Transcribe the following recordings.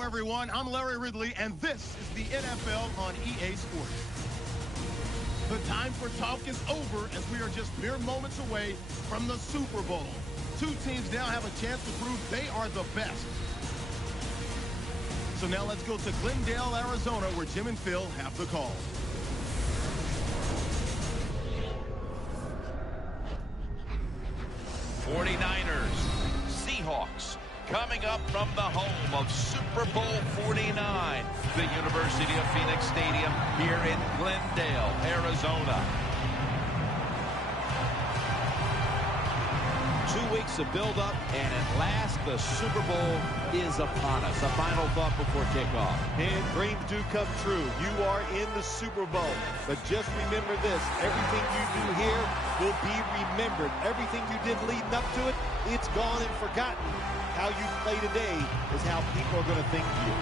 Hello, everyone. I'm Larry Ridley, and this is the NFL on EA Sports. The time for talk is over as we are just mere moments away from the Super Bowl. Two teams now have a chance to prove they are the best. So now let's go to Glendale, Arizona, where Jim and Phil have the call. Seahawks coming up from the home of Super Bowl 49, the University of Phoenix Stadium here in Glendale, Arizona. 2 weeks of build-up, and at last the Super Bowl is upon us. A final thought before kickoff. And dreams do come true. You are in the Super Bowl. But just remember this, everything you do here will be remembered. Everything you did leading up to it, it's gone and forgotten. How you play today is how people are going to think of you.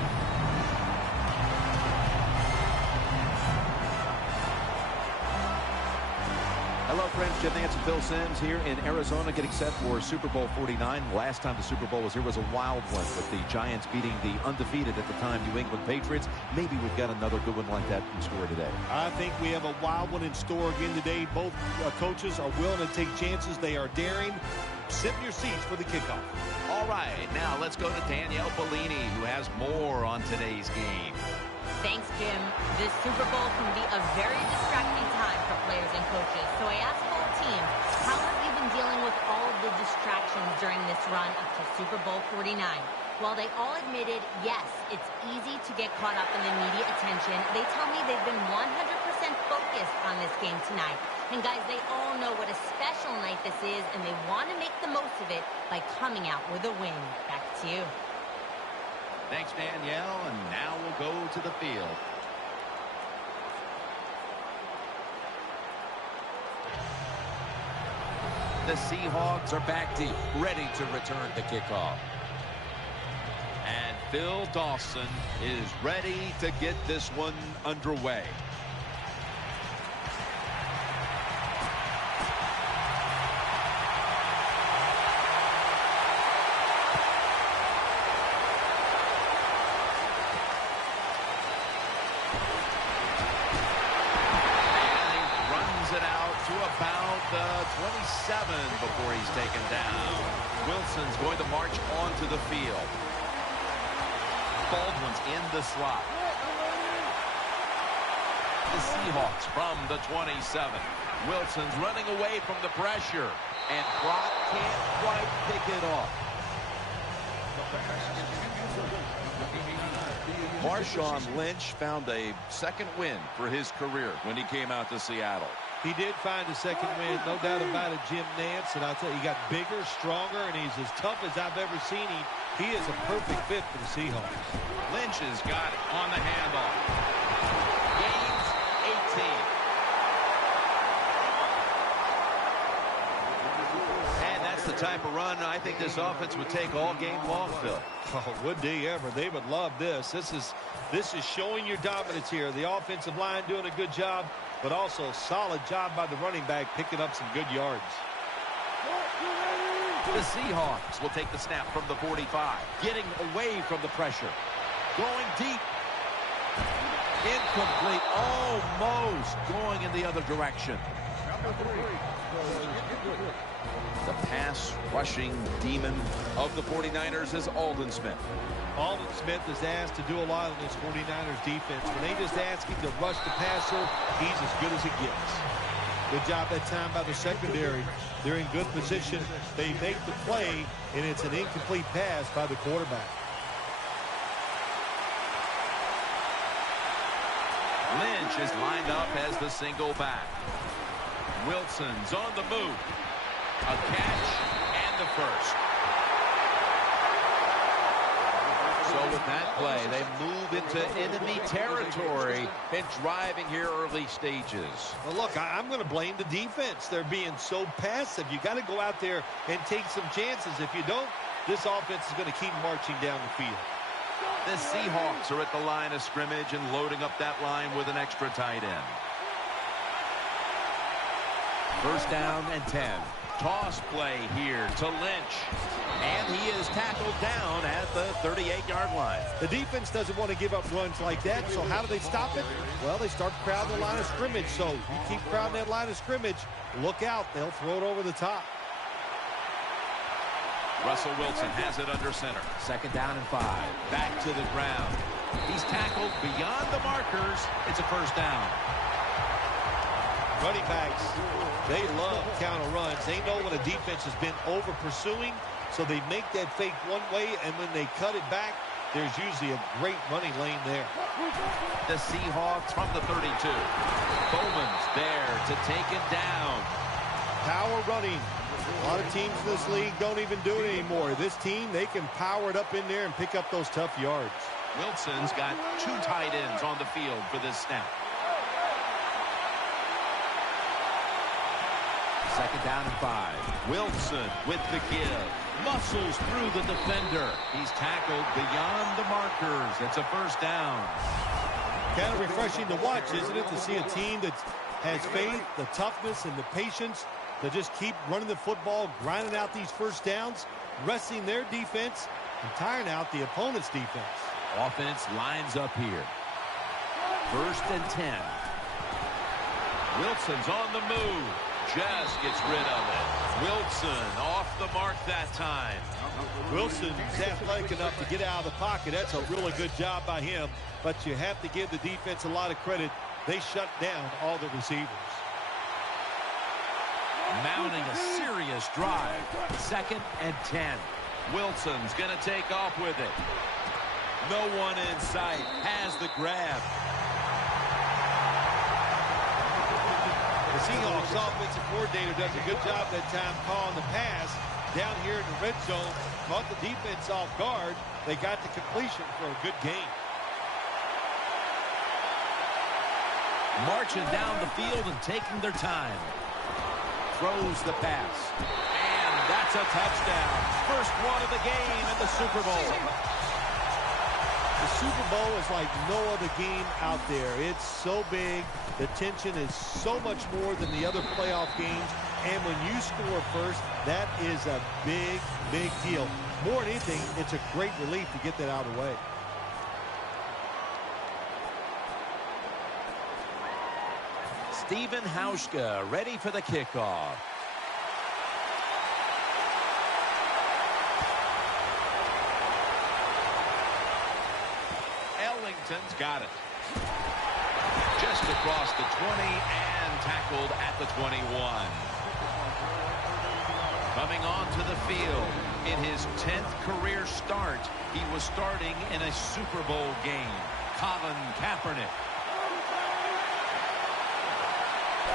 Hello, friends. Jim Nance and Phil Simms here in Arizona getting set for Super Bowl 49. Last time the Super Bowl was here was a wild one with the Giants beating the undefeated at the time New England Patriots. Maybe we've got another good one like that in store today. I think we have a wild one in store again today. Both coaches are willing to take chances. They are daring. Sit in your seats for the kickoff. All right, now let's go to Danielle Bellini, who has more on today's game. Thanks, Jim. This Super Bowl can be a very distracting time for players and coaches. So I asked both teams, how have you been dealing with all of the distractions during this run up to Super Bowl 49? While they all admitted, yes, it's easy to get caught up in the media attention, they tell me they've been 100% focused on this game tonight. And guys, they all know what a special night this is, and they want to make the most of it by coming out with a win. Back to you. Thanks, Danielle, and now we'll go to the field. The Seahawks are back deep, ready to return the kickoff. And Phil Dawson is ready to get this one underway. The 27 before he's taken down. Wilson's going to march onto the field. Baldwin's in the slot. The Seahawks from the 27. Wilson's running away from the pressure, and Brock can't quite pick it off. Marshawn Lynch found a second win for his career when he came out to Seattle. He did find a second win, no doubt about it, Jim Nance. And I'll tell you, he got bigger, stronger, and he's as tough as I've ever seen him. He is a perfect fit for the Seahawks. Lynch has got it on the handoff. Gains 18. And that's the type of run I think this offense would take all game long, Phil. Oh, would they ever? They would love this. This is showing your dominance here. The offensive line doing a good job, but also solid job by the running back picking up some good yards. The Seahawks will take the snap from the 45, getting away from the pressure. Going deep. Incomplete. Almost going in the other direction. The pass rushing demon of the 49ers is Aldon Smith. Aldon Smith is asked to do a lot in this 49ers defense. When they just ask him to rush the passer, he's as good as it gets. Good job that time by the secondary. They're in good position. They make the play, and it's an incomplete pass by the quarterback. Lynch is lined up as the single back. Wilson's on the move. A catch and the first. So with that play, they move into enemy territory and driving here early stages. Well, look, I'm going to blame the defense. They're being so passive. You got to go out there and take some chances. If you don't, this offense is going to keep marching down the field. The Seahawks are at the line of scrimmage and loading up that line with an extra tight end. First down and 10. Toss play here to Lynch. And he is tackled down at the 38-yard line. The defense doesn't want to give up runs like that, so how do they stop it? Well, they start crowding the line of scrimmage. So you keep crowding that line of scrimmage, look out. They'll throw it over the top. Russell Wilson has it under center. 2nd down and 5. Back to the ground. He's tackled beyond the markers. It's a 1st down. Running backs, they love counter runs. They know when a defense has been over pursuing, so they make that fake one way, and when they cut it back, there's usually a great running lane there. The Seahawks from the 32. Bowman's there to take it down. Power running. A lot of teams in this league don't even do it anymore. This team, they can power it up in there and pick up those tough yards. Wilson's got 2 tight ends on the field for this snap. 2nd down and 5. Wilson with the give. Muscles through the defender. He's tackled beyond the markers. It's a 1st down. Kind of refreshing to watch, isn't it, to see a team that has faith, the toughness, and the patience to just keep running the football, grinding out these 1st downs, resting their defense, and tiring out the opponent's defense. Offense lines up here. 1st and 10. Wilson's on the move. Just gets rid of it. Wilson off the mark that time. Wilson's athletic enough to get out of the pocket. That's a really good job by him. But you have to give the defense a lot of credit. They shut down all the receivers. Mounting a serious drive. 2nd and 10. Wilson's going to take off with it. No one in sight. Has the grab. The Seahawks offensive coordinator does a good job that time calling the pass down here in the red zone. Caught the defense off guard. They got the completion for a good gain. Marching down the field and taking their time. Throws the pass. And that's a touchdown. First one of the game in the Super Bowl. The Super Bowl is like no other game out there. It's so big. The tension is so much more than the other playoff games. And when you score first, that is a big, big deal. More than anything, it's a great relief to get that out of the way. Stephen Hauschka ready for the kickoff. Ellington's got it. Just across the 20 and tackled at the 21. Coming onto the field in his 10th career start, he was starting in a Super Bowl game. Colin Kaepernick.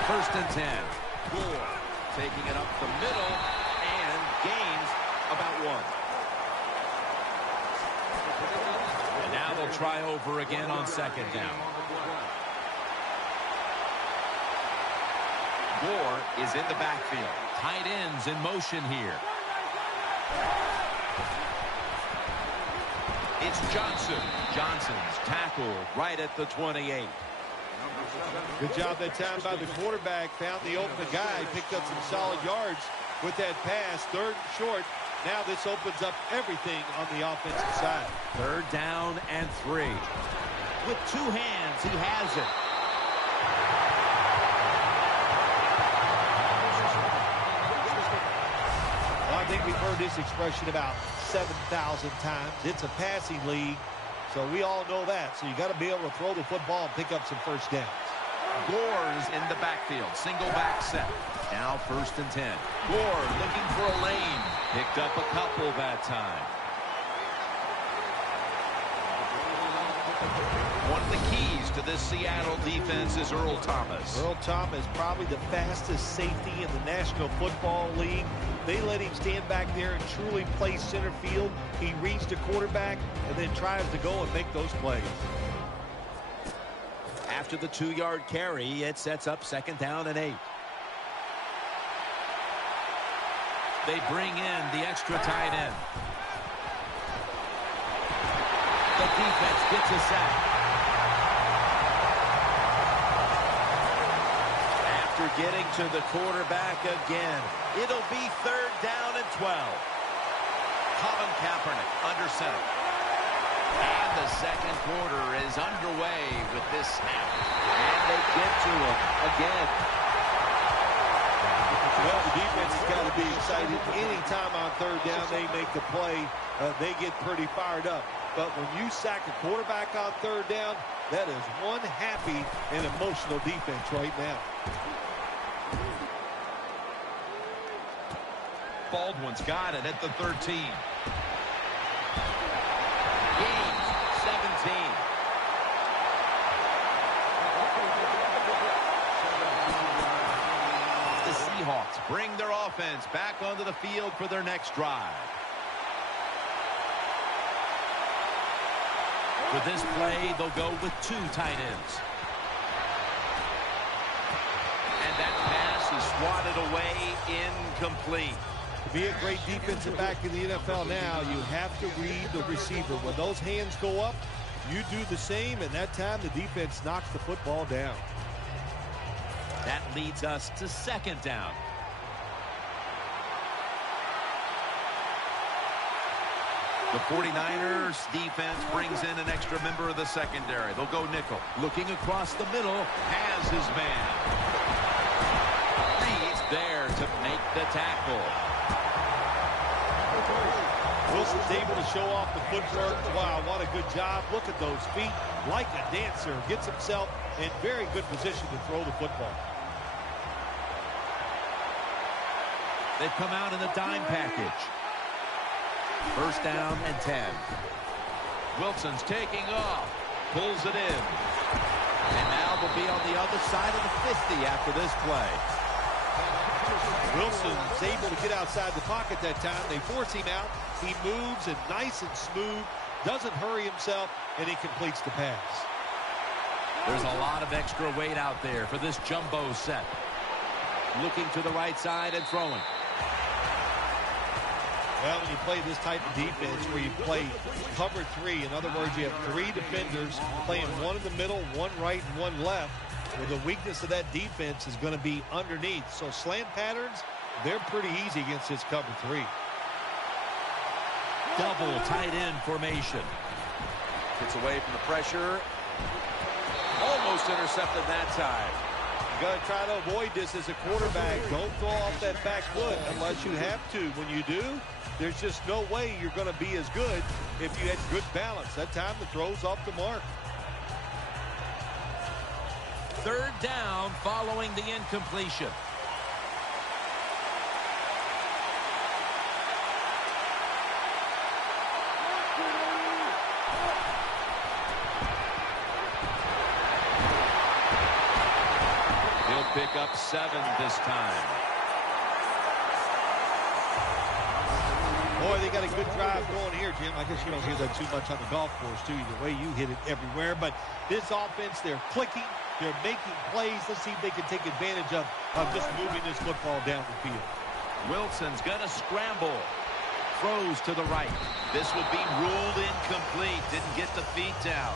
1st and 10. Gore taking it up the middle and gains about 1. And now they'll try over again on 2nd down. Gore is in the backfield. Tight ends in motion here. It's Johnson. Johnson's tackled right at the 28. Good job that time by the quarterback. Found the open guy. Picked up some solid yards with that pass. 3rd and short. Now this opens up everything on the offensive side. 3rd down and 3. With 2 hands, he has it. Well, I think we've heard this expression about 7,000 times. It's a passing league, so we all know that. So you got to be able to throw the football and pick up some 1st downs. Gore's in the backfield. Single back set. Now 1st and 10. Gore looking for a lane. Picked up a couple that time. One of the keys to this Seattle defense is Earl Thomas. Earl Thomas, probably the fastest safety in the National Football League. They let him stand back there and truly play center field. He reads the quarterback and then tries to go and make those plays. After the 2-yard carry, it sets up 2nd down and 8. They bring in the extra tight end. The defense gets a sack. After pressure getting to the quarterback again. It'll be 3rd down and 12. Colin Kaepernick under center. And the second quarter is underway with this snap. And they get to him again. Well, the defense has got to be excited. Anytime on 3rd down they make the play, they get pretty fired up. But when you sack a quarterback on 3rd down, that is one happy and emotional defense right now. Baldwin's got it at the 13. Gains 17. The Seahawks bring their offense back onto the field for their next drive. For this play, they'll go with 2 tight ends. And that pass is swatted away, incomplete. To be a great defensive back in the NFL now, you have to read the receiver. When those hands go up, you do the same, and that time the defense knocks the football down. That leads us to 2nd down. The 49ers defense brings in an extra member of the secondary. They'll go nickel. Looking across the middle, has his man. Reed's there to make the tackle. Wilson's able to show off the footwork. Wow, what a good job. Look at those feet. Like a dancer. Gets himself in very good position to throw the football. They've come out in the dime package. 1st down and 10. Wilson's taking off. Pulls it in. And now they'll be on the other side of the 50 after this play. Wilson's able to get outside the pocket that time. They force him out. He moves and nice and smooth. Doesn't hurry himself, and he completes the pass. There's a lot of extra weight out there for this jumbo set. Looking to the right side and throwing. Well, when you play this type of defense where you play cover 3, in other words, you have 3 defenders playing one in the middle, one right, and one left. Well, the weakness of that defense is going to be underneath. So slant patterns, they're pretty easy against this cover 3. Double tight end formation. Gets away from the pressure. Almost intercepted that time. You got to try to avoid this as a quarterback. Don't throw off that back foot unless you have to. When you do, there's just no way you're going to be as good if you had good balance. That time the throw's off the mark. 3rd down following the incompletion. He'll pick up 7 this time. Boy, they got a good drive going here, Jim. I guess you don't hear that too much on the golf course, too. The way you hit it everywhere. But this offense, they're clicking. They're making plays. Let's see if they can take advantage of just moving this football down the field. Wilson's going to scramble. Throws to the right. This would be ruled incomplete. Didn't get the feet down.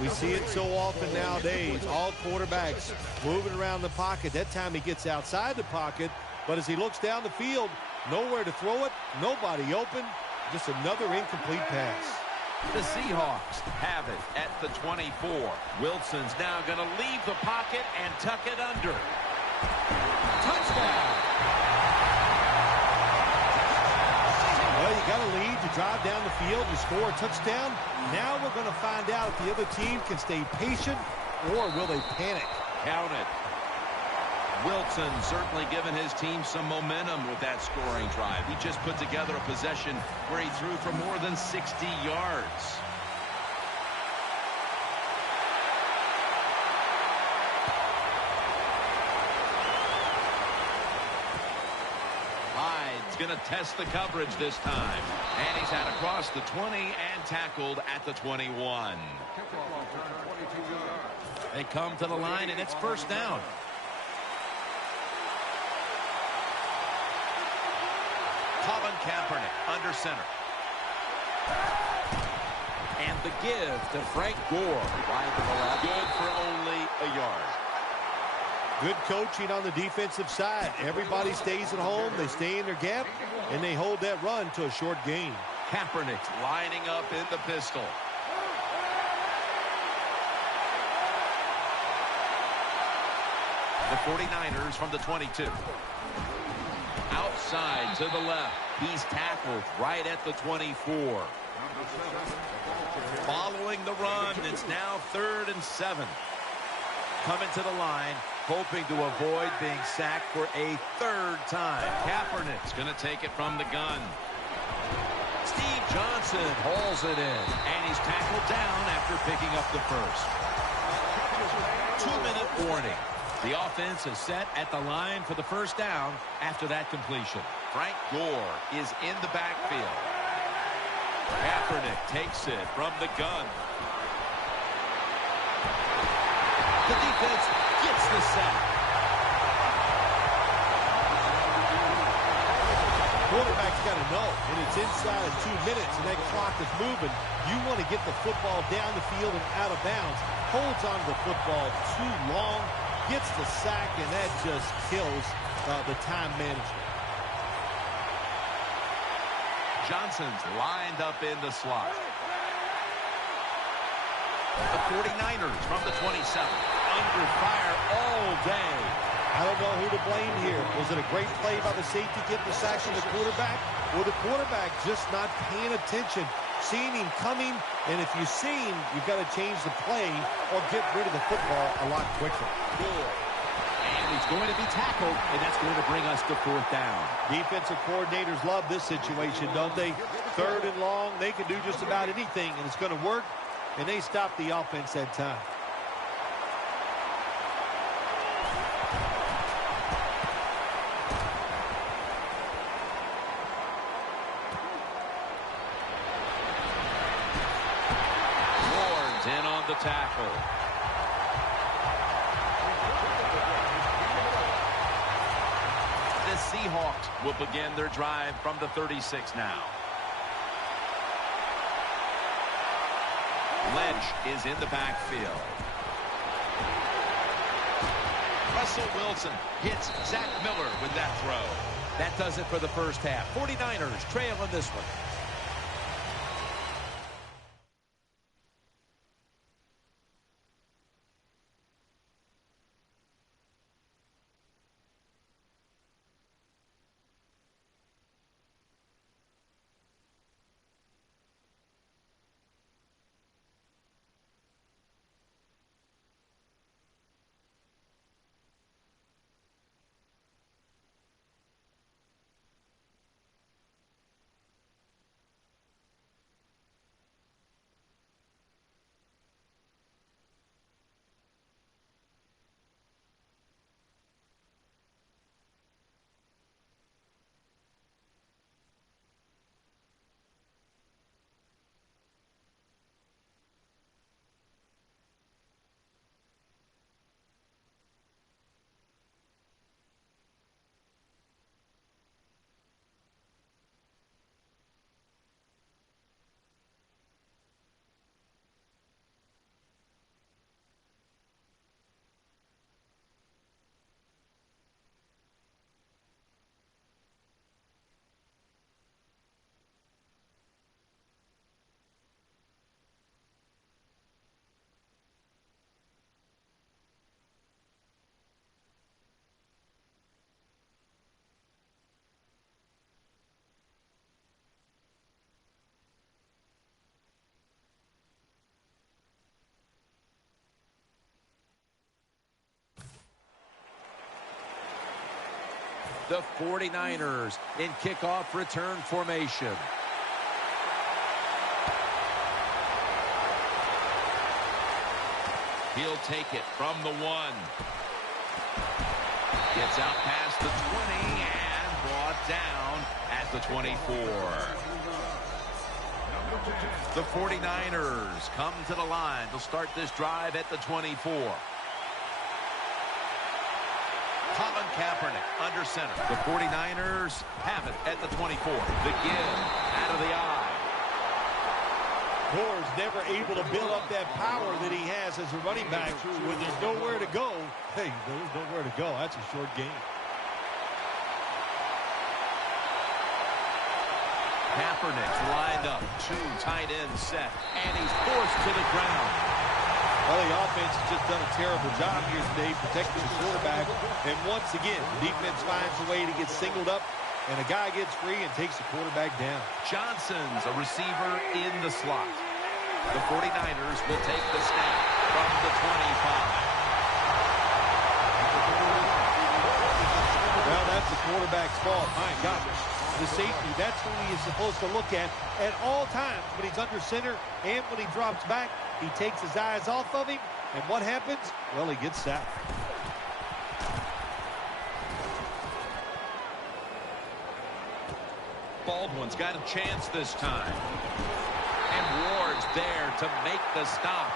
We see it so often nowadays. All quarterbacks moving around the pocket. That time he gets outside the pocket. But as he looks down the field, nowhere to throw it. Nobody open. Just another incomplete pass. The Seahawks have it at the 24. Wilson's now going to leave the pocket and tuck it under. Touchdown! Well, you got to lead to drive down the field to score a touchdown. Now we're going to find out if the other team can stay patient or will they panic. Count it. Wilson certainly given his team some momentum with that scoring drive. He just put together a possession where he threw for more than 60 yards. Hyde's going to test the coverage this time. And he's had across the 20 and tackled at the 21. They come to the line and it's 1st down. Colin Kaepernick under center. And the give to Frank Gore. Wide to the left. Good for only a yard. Good coaching on the defensive side. Everybody stays at home. They stay in their gap, and they hold that run to a short gain. Kaepernick's lining up in the pistol. The 49ers from the 22. Outside to the left. He's tackled right at the 24. Following the run, it's now 3rd and 7. Coming to the line, hoping to avoid being sacked for a 3rd time. Kaepernick's going to take it from the gun. Steve Johnson hauls it in, and he's tackled down after picking up the first. 2-minute warning. The offense is set at the line for the first down after that completion. Frank Gore is in the backfield. Kaepernick takes it from the gun. The defense gets the sack. Quarterback's got to know when it's inside of 2 minutes and that clock is moving, you want to get the football down the field and out of bounds. Holds on to the football too long, gets the sack, and that just kills the time management. Johnson's lined up in the slot. The 49ers from the 27. Under fire all day. I don't know who to blame here. Was it a great play by the safety getting the sack from the quarterback? Or the quarterback just not paying attention, seeing him coming, and if you see him, you've got to change the play or get rid of the football a lot quicker. And he's going to be tackled, and that's going to bring us to 4th down. Defensive coordinators love this situation, don't they? 3rd and long, they can do just about anything, and it's going to work, and they stop the offense that time. In on the tackle. The Seahawks will begin their drive from the 36 now. Lynch is in the backfield. Russell Wilson hits Zach Miller with that throw. That does it for the first half. 49ers trail in this one. The 49ers in kickoff return formation. He'll take it from the 1. Gets out past the 20 and brought down at the 24. The 49ers come to the line to start this drive at the 24. Colin Kaepernick under center. The 49ers have it at the 24. The give out of the eye. Moore's never able to build up that power that he has as a running back. When there's nowhere to go, hey, there's nowhere to go. That's a short game. Kaepernick's lined up, 2 tight ends set, and he's forced to the ground. Well, the offense has just done a terrible job here today protecting the quarterback. And once again, the defense finds a way to get singled up, and a guy gets free and takes the quarterback down. Johnson's a receiver in the slot. The 49ers will take the snap from the 25. Well, that's the quarterback's fault. My gosh. The safety, that's who he is supposed to look at all times. When he's under center and when he drops back, he takes his eyes off of him. And what happens? Well, he gets sacked. Baldwin's got a chance this time. And Ward's there to make the stop.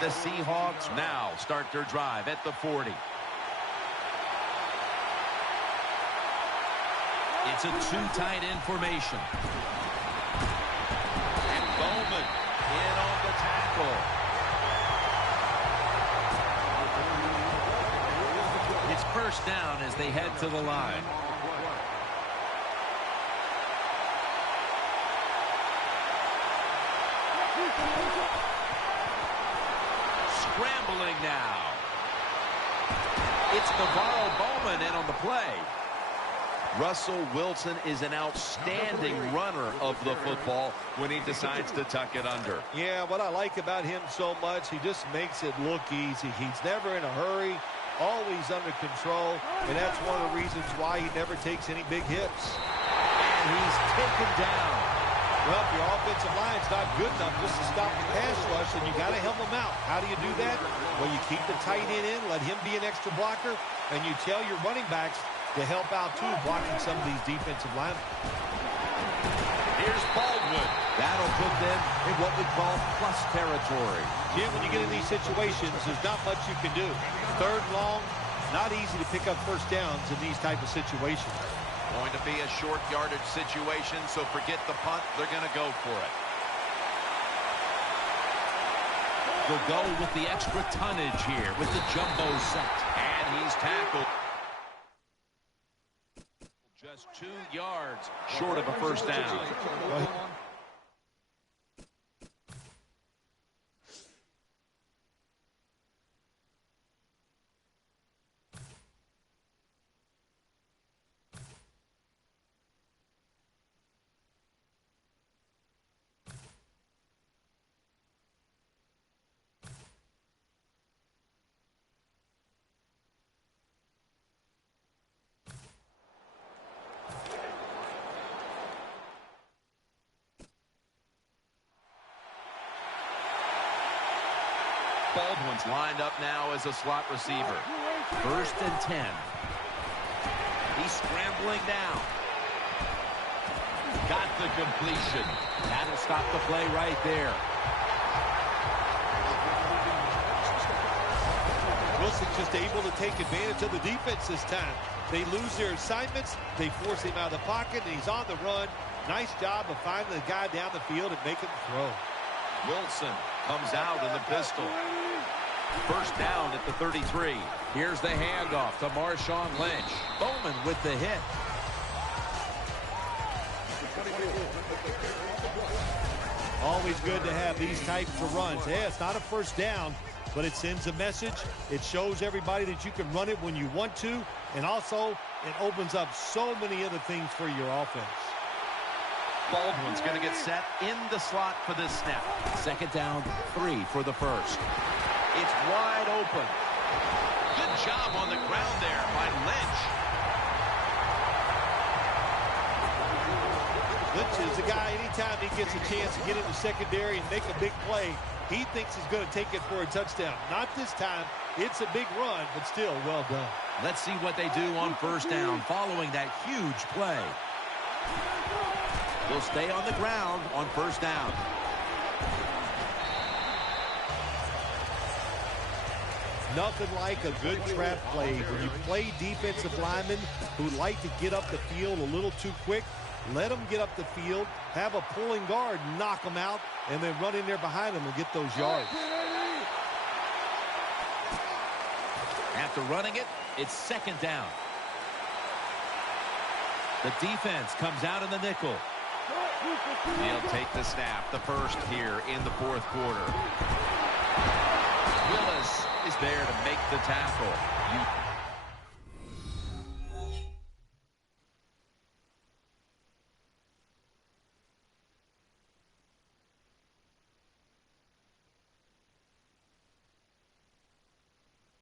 The Seahawks now start their drive at the 40. It's a 2 tight end formation. And Bowman in on the tackle. It's first down as they head to the line. Scrambling now. It's Navarro Bowman in on the play. Russell Wilson is an outstanding runner of the football when he decides to tuck it under. Yeah, what I like about him so much, he just makes it look easy. He's never in a hurry, always under control, and that's one of the reasons why he never takes any big hits. And he's taken down. Well, if your offensive line's not good enough just to stop the pass rush, then you got to help him out. How do you do that? Well, you keep the tight end in, let him be an extra blocker, and you tell your running backs to help out, too, blocking some of these defensive linemen. Here's Baldwin. That'll put them in what we call plus territory. Jim, when you get in these situations, there's not much you can do. 3rd and long, not easy to pick up first downs in these type of situations. Going to be a short yardage situation, so forget the punt. They're going to go for it. They'll go with the extra tonnage here with the jumbo set. And he's tackled. Just 2 yards short of a first down. Baldwin's lined up now as a slot receiver. 1st and 10. He's scrambling down. Got the completion. That'll stop the play right there. Wilson's just able to take advantage of the defense this time. They lose their assignments. They force him out of the pocket, and he's on the run. Nice job of finding the guy down the field and making the throw. Wilson comes out in the pistol. First down at the 33. Here's the handoff to Marshawn Lynch. Bowman with the hit. Always good to have these types of runs. Yeah, it's not a first down, but it sends a message. It shows everybody that you can run it when you want to, and also it opens up so many other things for your offense. Baldwin's going to get set in the slot for this snap. 2nd down, 3 for the first. It's wide open. Good job on the ground there by Lynch. is a guy, anytime he gets a chance to get in the secondary and make a big play, he thinks he's going to take it for a touchdown. Not this time. It's a big run, but still well done. Let's see what they do on first down following that huge play. They'll stay on the ground on first down. Nothing like a good trap play. When you play defensive linemen who like to get up the field a little too quick, let them get up the field, have a pulling guard, knock them out, and then run in there behind them and get those yards. After running it, it's second down. The defense comes out in the nickel. He'll take the snap, the first here in the fourth quarter. Willis is there to make the tackle.